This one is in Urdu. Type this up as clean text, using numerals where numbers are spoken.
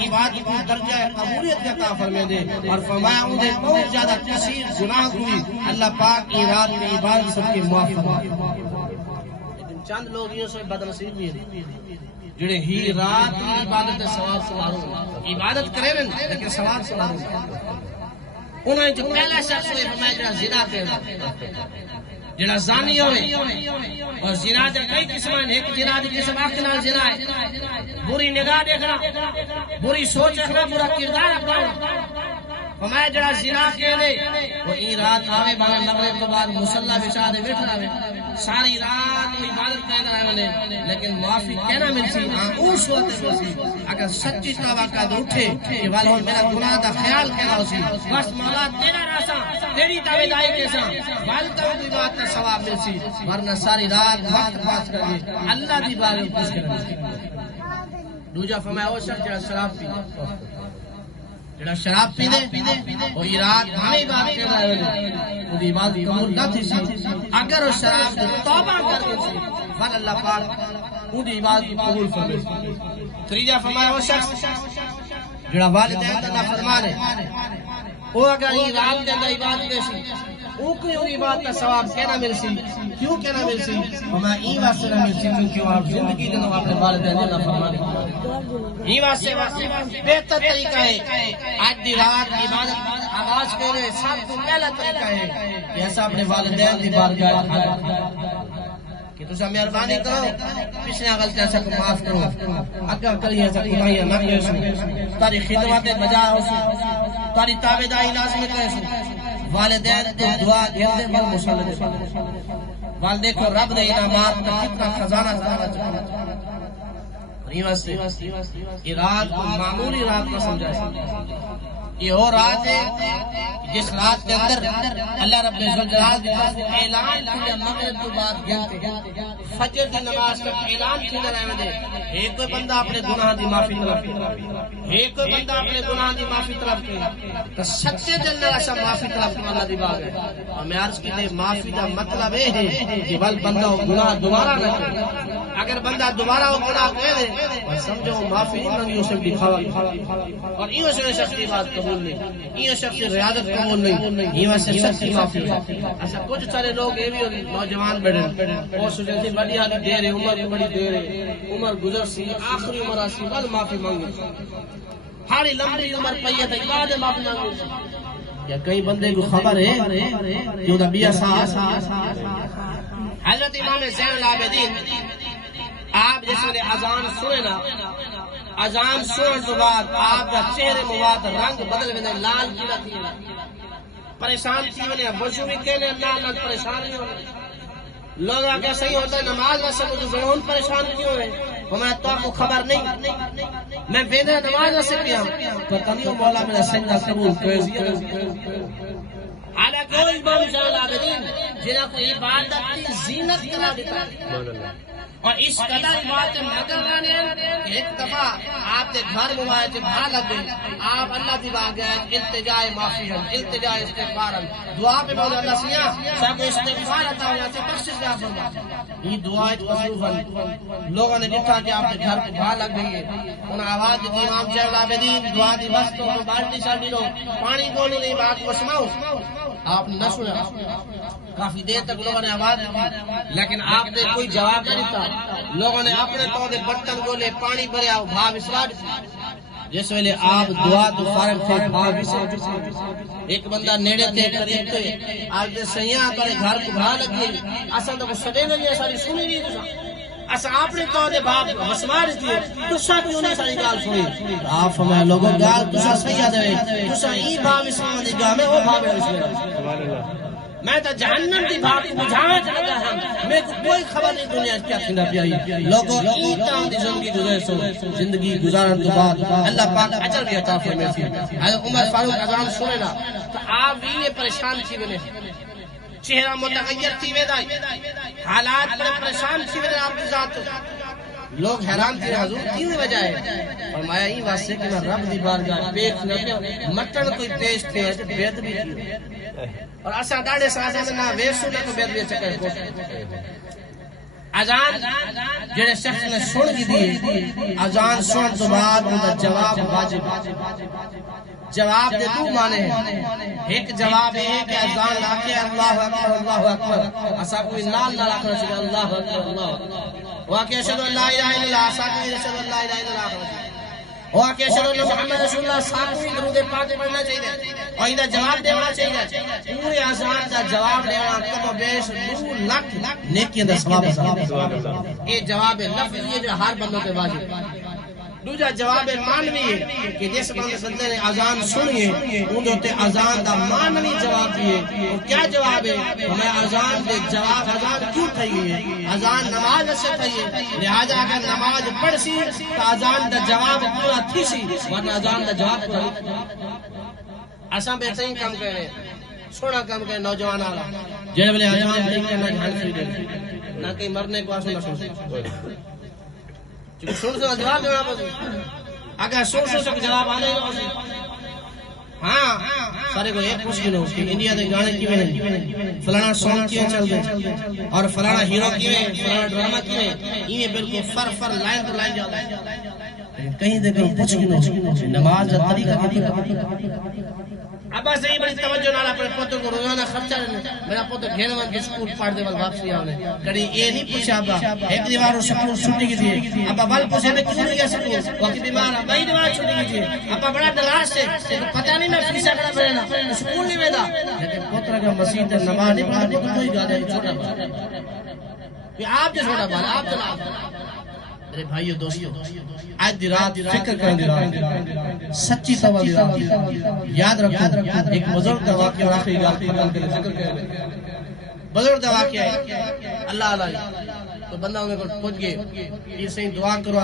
عبادت کو درجہ قبولیت عطا فرما دے اور فرمایا انہیں بہت زیادہ کثیر گناہ ہوئی اللہ پاک کی رات میں عبادت سب کے معاف فرمائے لیکن چند لوگ یہ سے بد نصیب بھی ہیں جڑے ہی رات کی عبادت ثواب سوارو عبادت کرے لیکن ثواب سوارو انہوں نے جو پہلا شخص ہوئے فرمایا جڑا زنا کرے جڑا زانی ہوئے اور زنا دے کئی قسم ہیں ایک زنا دی قسم آنکھ نال زنا ہے بری نگاہ دیکھنا بری سوچ رکھنا برا کردار اپنانا فرمایا جڑا زنا کرے وہ این رات آوے باوے مغرب کے بعد مصلی بچا دے بیٹھا رہے ساری رات عبادت کرتا رہے لیکن معافی کہنا ملتی اس وقت ملتی اگر سچی توبہ کا اٹھے کہ والو میرا گناہ دا خیال کہنا ہوسی بس مولا تیرا راسا تیری تابعداری کیسا والدہ کی بات کا ثواب ملتی ورنہ ساری رات وقت پاس کر دے اللہ دی بارے خوش کرنا دوجا فرمایا وہ شخص جڑا شراب پی جڑا شراب پی دے اور یہ رات ہمیں بات کر رہا ہے وہ دی بات قبول نہ تھی اگر وہ شراب دی توبہ کر دے فل اللہ پاک وہ دی بات قبول فرمائے تریجا فرمایا وہ شخص جڑا والدین اللہ فرما رہے وہ اگر یہ رات کے اندر عبادت کرسی وہ کوئی ہوئی بات کا ثواب کہنا ملسی کیوں کہنا ملسی ہمیں این واسطے نہ ملسی کیونکہ وہ آپ زندگی دنوں اپنے والدین اللہ فرما رہے این واسطے بہتر طریقہ ہے آج دی رات عبادت آغاز کرے سب کو پہلا طریقہ ہے کہ ایسا اپنے والدین دی بارگاہ حاضر کہ تسا مہربانی کرو پچھلے غلطیاں سے کو معاف کرو اگر کلیے ایسا کوتاہیاں نہ کرسو تاری خدمات بجا ہوسو تاری تابعداری لازمی کرسو والدین تو دعا گھر مر مسلط والدے کو رب نے انعامات کا کتنا خزانہ دانا چاہتا یہ رات کو معمولی رات نہ سمجھا یہ وہ رات ہے جس رات کے اندر اللہ رب الجلال کی طرف اعلان کیا مغرب کے بعد گنتے فجر کی نماز تک اعلان کیا رہے دے ایک کوئی بندہ اپنے گناہ دی معافی طلب ایک کوئی بندہ اپنے گناہ دی معافی طلب تو سچے دل میں ایسا معافی طلب کرنا اللہ دی باغ ہے اور میں عرض کی معافی کا مطلب یہ ہے کہ بل بندہ وہ گناہ دوبارہ نہ کرے اگر بندہ دوبارہ وہ گناہ کرے اور سمجھو معافی نہیں مانگی اسے دکھاوا اور یہ سے شخص کی بات قبول نہیں یہ شخص ریاضت قبول نہیں یہ سے شخص کی معافی ایسا کچھ سارے لوگ یہ بھی نوجوان بیٹھے اور سوچے تھے بڑی حالی دیر ہے عمر بڑی دیر ہے عمر گزر سی آخری عمر آسی بل معافی مانگی ہاری لمبی عمر پئی ہے بعد معافی مانگی کیا کئی بندے کو خبر ہے کہ وہ بیہ صاحب حضرت امام زین العابدین آپ جیسے اذان سنے نا اذان سننے کے بعد آپ کا چہرے مواد رنگ بدل ویندے لال کیڑا تھی پریشان تھی ونے وضو بھی کہنے اللہ نہ پریشان نہیں ہونے لوگ آگے صحیح ہوتا ہے نماز نہ سکو ضرور پریشان کیوں ہے ہمیں تو آپ کو خبر نہیں میں ویندے نماز نہ سکیا پتہ نہیں مولا میرا سجدہ قبول کر دیا حالانکہ کوئی امام زین العابدین جنہاں کو عبادت کی زینت کرا دیتا ہے اور اس قدر بات مگانے ایک دفعہ آپ کے گھر مبارک بھا لگ گئی آپ اللہ دی باغ گئے التجائے معافی التجائے استغفار دعا پہ مولا اللہ سیا سب استغفار عطا ہوا سے بخشش عطا فرما یہ دعا مصروفاً لوگوں نے دیکھا کہ آپ کے گھر پہ بھا لگ گئی ہے انہوں آواز دی امام زین العابدین دعا دی بس تو بالٹی شاٹی لو پانی بولنے نہیں بات کو سناؤ آپ نے نہ سنا کافی دیر تک لوگوں نے آواز دی لیکن آپ نے کوئی جواب نہیں تھا لوگوں نے اپنے پودے برتن گولے پانی بھریا بھا وسلا جس ویلے آپ دعا تو فارغ تھے بھا وسلا ایک بندہ نیڑے تھے قریب تھے آج دے سیاں کرے گھر کو بھا لگی اساں تو سڑے نہیں ساری سنی نہیں اسا آپ نے تو دے باپ مسمار دیے تسا کیوں نہیں ساری گال سنی آپ فرمایا لوگوں گال تسا صحیح دے تسا ای بھا وسلا دی گا میں او بھا وسلا سبحان اللہ میں تو جہنم دی بات بجھانے لگا ہوں میں کو کوئی خبر نہیں دنیا کیا تھندا پیائی لوگوں ای طرح دی زندگی گزرے سو زندگی گزارن تو بعد اللہ پاک اجر بھی عطا فرمائے سی حضرت عمر فاروق اذان سنے نا تو آپ بھی پریشان تھی ونے چہرہ متغیر تھی وے حالات بڑے پریشان تھی ونے آپ کی ذات لوگ حیران تھے حضور کیوں وجہ ہے فرمایا یہ واسطے کہ میں رب دی بارگاہ پیش نہ مٹن کوئی پیش تھے بیعت بھی کی اور اسا ڈاڑے سازے نہ ویسو نہ کو بیعت بھی چکے اذان جڑے شخص نے سن کی دی اذان سن تو بعد ان کا جواب واجب جواب دے دو مانے ایک جواب ہے کہ اذان لا کے اللہ اکبر اسا کوئی نال نہ رکھنا چاہیے اللہ اکبر اللہ واقعی اشہد ان لا الہ الا اللہ اسا کوئی اشہد ان لا الہ الا اللہ واقعی اشہد ان محمد رسول اللہ صاحب کوئی درود پاک پڑھنا چاہیے اور ان کا جواب دینا چاہیے پورے اذان کا جواب دینا کم و بیش 2 لاکھ نیکیاں دا ثواب یہ جواب لفظ یہ جو ہر بندوں پہ واجب دوجا جواب مانوی ہے کہ جس بندے نے اذان سنی ہے اندر تے اذان دا مانوی جواب دیے اور کیا جواب ہے ہمیں اذان دے جواب اذان کیوں تھی ہے اذان نماز سے تھی ہے لہذا اگر نماز پڑھ سی تو اذان دا جواب پورا تھی سی ورنہ اذان دا جواب اساں بہترین کام کرے سونا کام کرے نوجوان والا جے بلے اذان نہیں کرنا جان سے دے نہ کہ مرنے کو آسو نہ سن سن سے جواب دینا پڑے اگر سن سے جواب آنے ہاں سارے کو ایک مشکل ہو کہ انڈیا دے گانے کیویں نہیں فلانا سانگ کیوں چل دے اور فلانا ہیرو کیویں فلانا ڈرامہ کیویں یہ بالکل فر لائن تو لائن جاتا ہے کہیں دے کہیں کچھ نہیں نماز کا طریقہ کیا ابا صحیح بڑی توجہ نہ اپنے پوتر کو روزانہ خرچہ میرا پوتر گھر میں اسکول پڑھ دے واپسی آنے کڑی یہ نہیں پوچھا ابا ایک دیوار اسکول چھٹی کی تھی ابا بل پوچھے میں کیوں نہیں گیا اسکول وقت بیمار ہے بھائی دیوار چھٹی کی تھی ابا بڑا دلاس ہے پتہ نہیں میں فیس کڑا بھرنا اسکول نہیں ویدا لیکن پوتر کا مسیح تے نماز نہیں پڑھا تو کوئی گاڑی چھوٹا بال آپ جو چھوٹا بال آپ جناب میرے بھائیو دوستو آج دی رات فکر کریں دی رات سچی توبہ دی رات یاد رکھو ایک بزرگ کا واقعہ اور آخری گال ختم کرے ذکر کرے بزرگ کا واقعہ ہے اللہ علیہ تو بندہ انہیں کو پہنچ گئے یہ صحیح دعا کرو